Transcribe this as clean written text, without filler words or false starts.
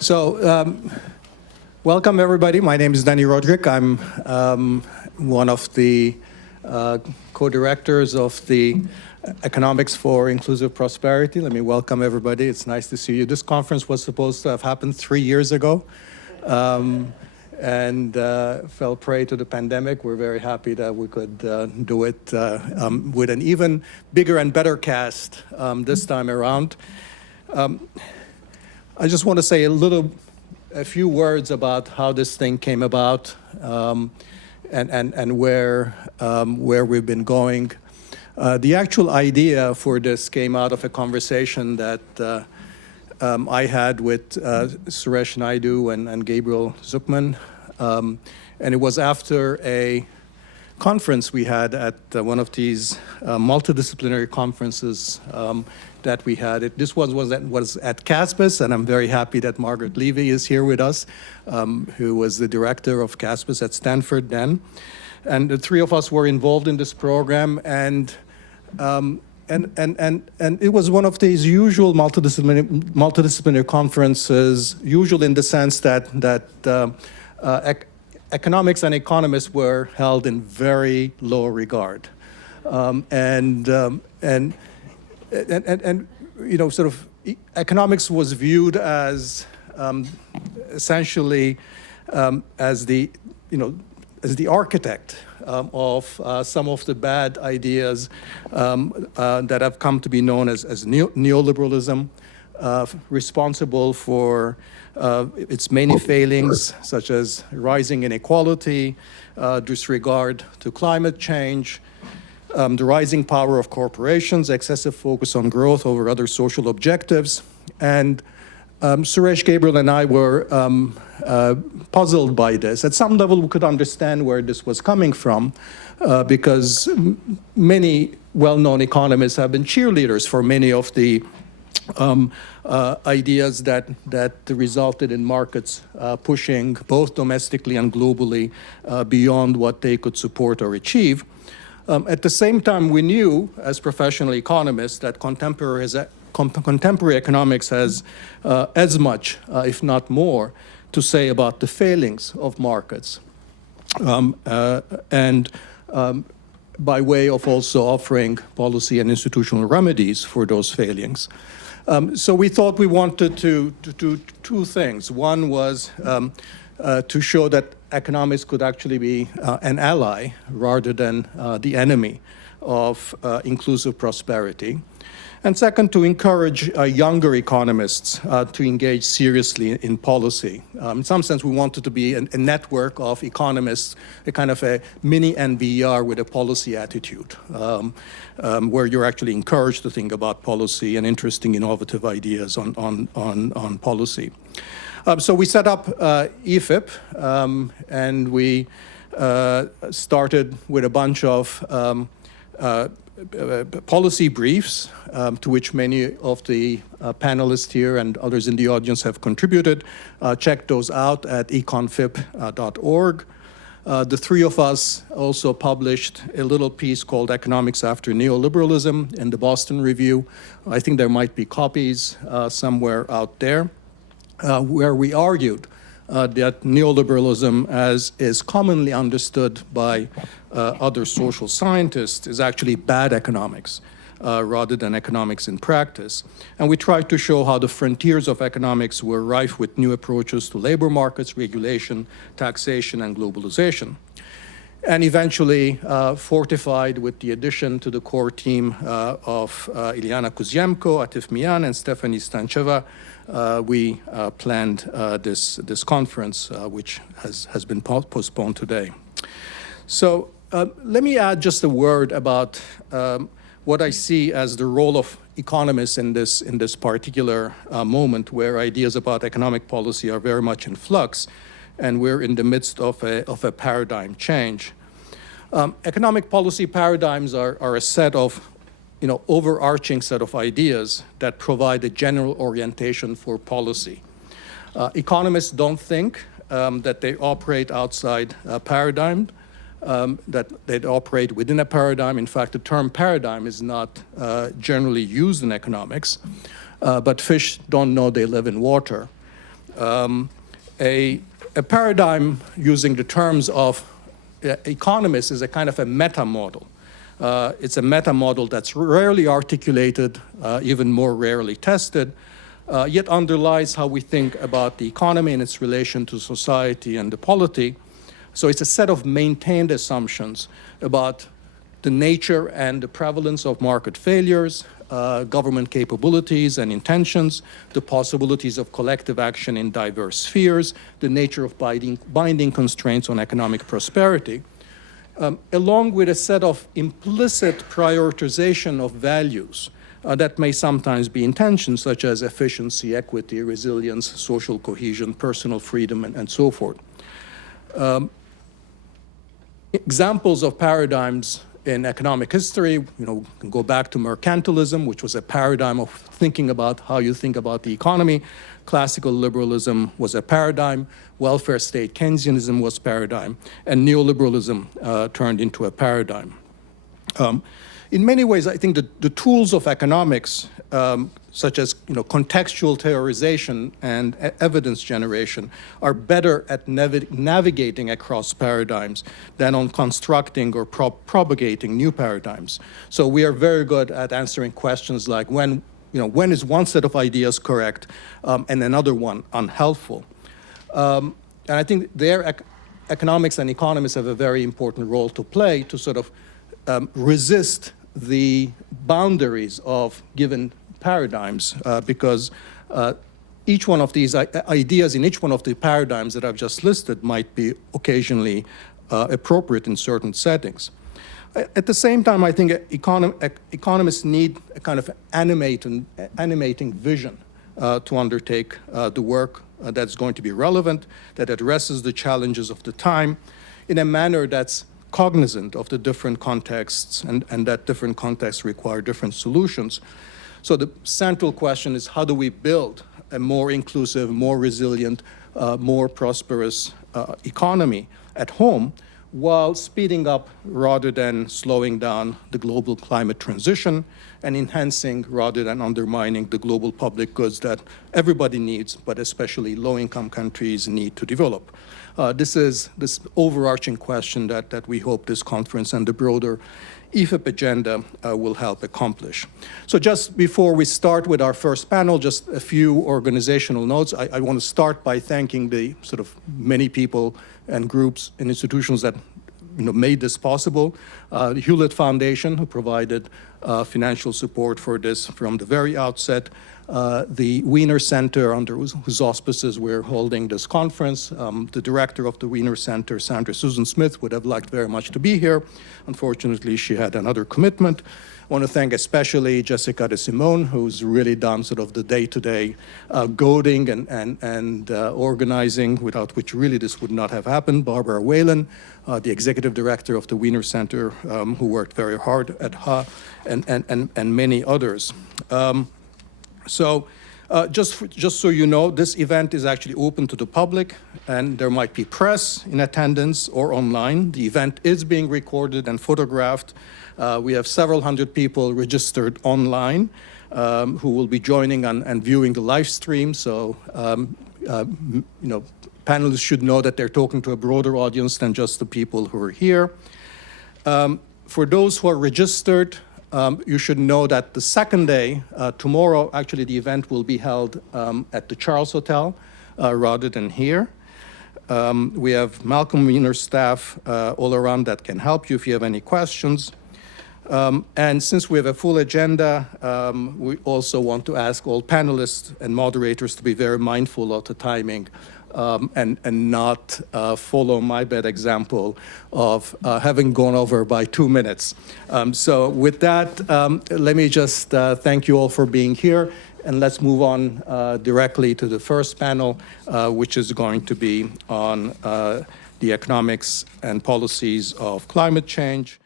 So, welcome everybody. My name is Dani Rodrik. I'm one of the co-directors of the Economics for Inclusive Prosperity. Let me welcome everybody. It's nice to see you. This conference was supposed to have happened 3 years ago and fell prey to the pandemic. We're very happy that we could do it with an even bigger and better cast this time around. I just want to say a few words about how this thing came about and where we've been going. The actual idea for this came out of a conversation that I had with Suresh Naidu and Gabriel Zuckman, and it was after a conference we had at one of these multidisciplinary conferences that we had. This was at CASPAS, and I'm very happy that Margaret Levy is here with us, who was the director of CASPAS at Stanford then. And the three of us were involved in this program, and it was one of these usual multidisciplinary conferences, usual in the sense that economics and economists were held in very low regard, and you know, sort of economics was viewed as essentially as the architect of some of the bad ideas that have come to be known as neoliberalism, responsible for its many failings, such as rising inequality, disregard to climate change, the rising power of corporations, excessive focus on growth over other social objectives. And Suresh, Gabriel, and I were puzzled by this. At some level, we could understand where this was coming from because many well-known economists have been cheerleaders for many of the ideas that resulted in markets pushing both domestically and globally beyond what they could support or achieve. At the same time, we knew, as professional economists, that contemporary economics has as much, if not more, to say about the failings of markets, and by way of also offering policy and institutional remedies for those failings. So we thought we wanted to do two things. One was to show that economics could actually be an ally rather than the enemy of inclusive prosperity. And second, to encourage younger economists to engage seriously in policy. In some sense, we wanted to be a network of economists, a kind of a mini NBER with a policy attitude, where you're actually encouraged to think about policy and interesting, innovative ideas on policy. So we set up EfIP, and we started with a bunch of policy briefs, to which many of the panelists here and others in the audience have contributed. Check those out at econfip.org. The three of us also published a little piece called Economics After Neoliberalism in the Boston Review. I think there might be copies somewhere out there, where we argued that neoliberalism, as is commonly understood by other social scientists, is actually bad economics rather than economics in practice. And we tried to show how the frontiers of economics were rife with new approaches to labor markets, regulation, taxation, and globalization. And eventually, fortified with the addition to the core team of Ilyana Kuzyemko, Atif Mian, and Stephanie Stancheva, we planned this conference, which has been postponed today. So let me add just a word about what I see as the role of economists in this particular moment, where ideas about economic policy are very much in flux, and we're in the midst of a paradigm change. Economic policy paradigms are a set of, overarching set of ideas that provide a general orientation for policy. Economists don't think that they operate outside a paradigm, that they operate within a paradigm. In fact, the term paradigm is not generally used in economics, but fish don't know they live in water. A paradigm using the terms of economists is a kind of a meta-model. It's a meta-model that's rarely articulated, even more rarely tested, yet underlies how we think about the economy and its relation to society and the polity. So it's a set of maintained assumptions about the nature and the prevalence of market failures, government capabilities and intentions, the possibilities of collective action in diverse spheres, the nature of binding constraints on economic prosperity, along with a set of implicit prioritization of values that may sometimes be intentions, such as efficiency, equity, resilience, social cohesion, personal freedom, and so forth. Examples of paradigms in economic history, can go back to mercantilism, which was a paradigm of thinking about how you think about the economy. Classical liberalism was a paradigm. Welfare state Keynesianism was paradigm. And neoliberalism turned into a paradigm. In many ways, I think that the tools of economics, such as contextual theorization and evidence generation, are better at navigating across paradigms than on constructing or propagating new paradigms. So we are very good at answering questions like when is one set of ideas correct and another one unhelpful. And I think there economics and economists have a very important role to play to sort of resist the boundaries of given paradigms, because each one of these ideas in each one of the paradigms that I've just listed might be occasionally appropriate in certain settings. At the same time, I think economists need a kind of animating vision to undertake the work that's going to be relevant, that addresses the challenges of the time in a manner that's cognizant of the different contexts and that different contexts require different solutions. So the central question is, how do we build a more inclusive, more resilient, more prosperous economy at home while speeding up rather than slowing down the global climate transition and enhancing rather than undermining the global public goods that everybody needs, but especially low-income countries need to develop. This is this overarching question that we hope this conference and the broader EfIP agenda will help accomplish. So just before we start with our first panel, just a few organizational notes. I want to start by thanking the sort of many people and groups and institutions that made this possible. The Hewlett Foundation, who provided financial support for this from the very outset. The Wiener Center, under whose auspices we're holding this conference. The director of the Wiener Center, Sandra Susan Smith, would have liked very much to be here. Unfortunately, she had another commitment. I want to thank especially Jessica de Simone, who's really done sort of the day-to-day goading and organizing, without which really this would not have happened. Barbara Whalen, the executive director of the Wiener Center, who worked very hard at HA, and many others. So just so you know, this event is actually open to the public, and there might be press in attendance or online. The event is being recorded and photographed. We have several hundred people registered online who will be joining and viewing the live stream. So, panelists should know that they're talking to a broader audience than just the people who are here. For those who are registered, you should know that the second day, tomorrow, actually the event will be held at the Charles Hotel rather than here. We have Malcolm Wiener's staff all around that can help you if you have any questions. And since we have a full agenda, we also want to ask all panelists and moderators to be very mindful of the timing and not follow my bad example of having gone over by 2 minutes. So with that, let me just thank you all for being here, and let's move on directly to the first panel, which is going to be on the economics and policies of climate change.